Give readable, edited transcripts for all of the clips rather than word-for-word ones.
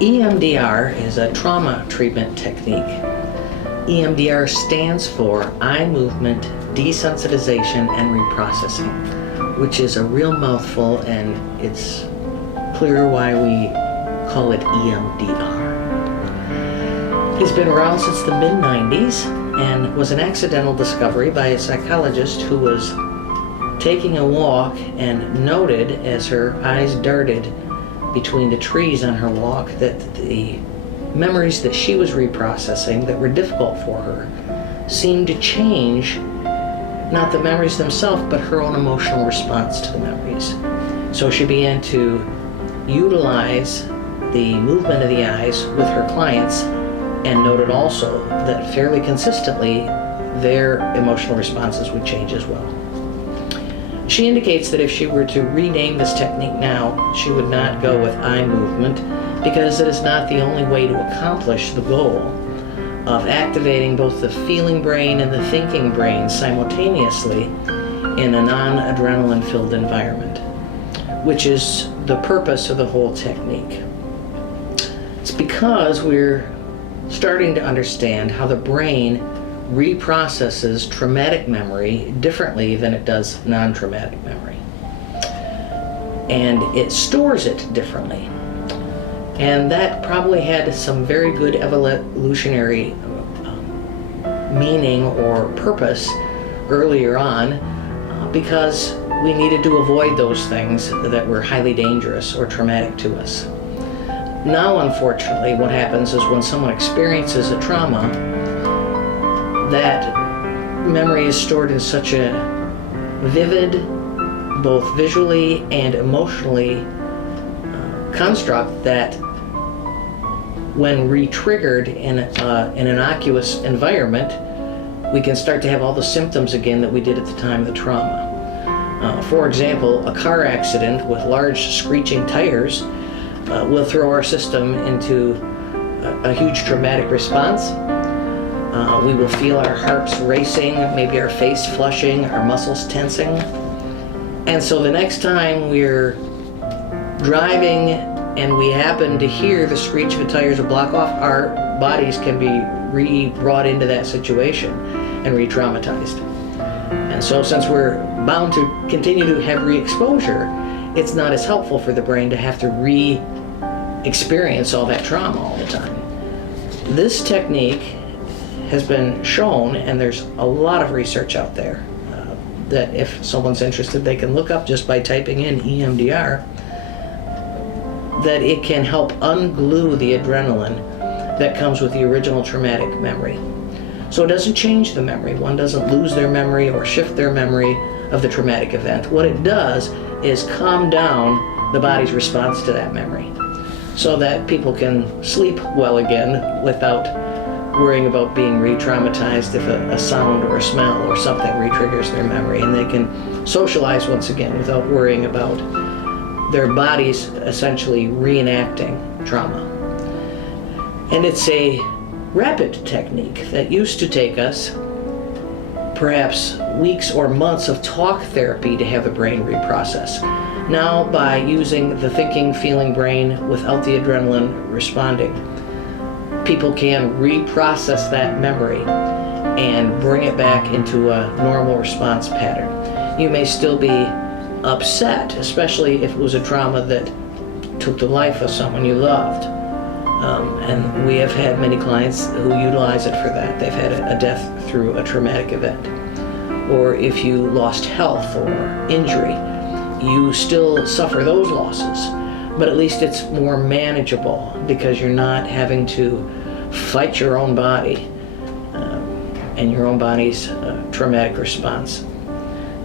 EMDR is a trauma treatment technique. EMDR stands for Eye Movement Desensitization and Reprocessing, which is a real mouthful, and it's clear why we call it EMDR. It's been around since the mid-90s and was an accidental discovery by a psychologist who was taking a walk and noted as her eyes darted between the trees on her walk that the memories that she was reprocessing that were difficult for her seemed to change, not the memories themselves, but her own emotional response to the memories. So she began to utilize the movement of the eyes with her clients and noted also that fairly consistently their emotional responses would change as well. She indicates that if she were to rename this technique now, she would not go with eye movement because it is not the only way to accomplish the goal of activating both the feeling brain and the thinking brain simultaneously in a non-adrenaline filled environment, which is the purpose of the whole technique. It's because we're starting to understand how the brain reprocesses traumatic memory differently than it does non-traumatic memory. And it stores it differently. And that probably had some very good evolutionary meaning or purpose earlier on because we needed to avoid those things that were highly dangerous or traumatic to us. Now, unfortunately, what happens is when someone experiences a trauma, that memory is stored in such a vivid, both visually and emotionally, construct that when re-triggered in an innocuous environment, we can start to have all the symptoms again that we did at the time of the trauma. For example, a car accident with large screeching tires will throw our system into a huge traumatic response. We will feel our hearts racing, maybe our face flushing, our muscles tensing. And so the next time we're driving and we happen to hear the screech of the tires or block off, our bodies can be brought into that situation and re-traumatized. And so since we're bound to continue to have re-exposure, it's not as helpful for the brain to have to re-experience all that trauma all the time. This technique has been shown, and there's a lot of research out there that if someone's interested, they can look up just by typing in EMDR, that it can help unglue the adrenaline that comes with the original traumatic memory. So it doesn't change the memory. One doesn't lose their memory or shift their memory of the traumatic event. What it does is calm down the body's response to that memory so that people can sleep well again without worrying about being re-traumatized if a sound or a smell or something re-triggers their memory, and they can socialize once again without worrying about their bodies essentially reenacting trauma. And it's a rapid technique that used to take us perhaps weeks or months of talk therapy to have the brain reprocess. Now, by using the thinking, feeling brain without the adrenaline responding, people can reprocess that memory and bring it back into a normal response pattern. You may still be upset, especially if it was a trauma that took the life of someone you loved. And we have had many clients who utilize it for that. They've had a death through a traumatic event. Or if you lost health or injury, you still suffer those losses. But at least it's more manageable because you're not having to fight your own body and your own body's traumatic response.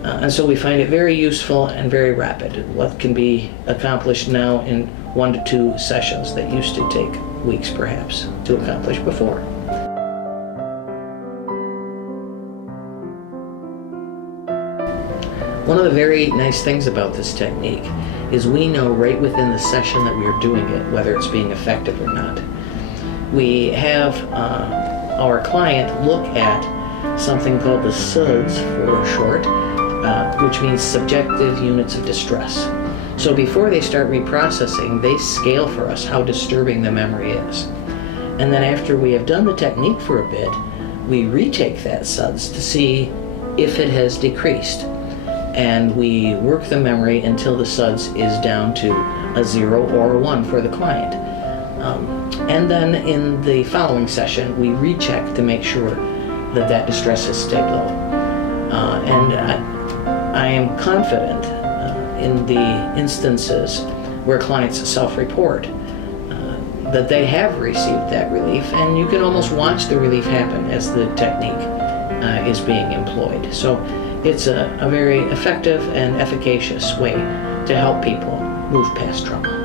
And so we find it very useful and very rapid. What can be accomplished now in 1 to 2 sessions that used to take weeks perhaps to accomplish before. One of the very nice things about this technique is we know right within the session that we are doing it whether it's being effective or not. We have our client look at something called the SUDS for short, which means subjective units of distress. So before they start reprocessing, they scale for us how disturbing the memory is. And then after we have done the technique for a bit, we retake that SUDS to see if it has decreased. And we work the memory until the SUDS is down to a 0 or a 1 for the client. And then in the following session, we recheck to make sure that that distress has stayed low. And I am confident in the instances where clients self-report that they have received that relief, and you can almost watch the relief happen as the technique is being employed. So it's a very effective and efficacious way to help people move past trauma.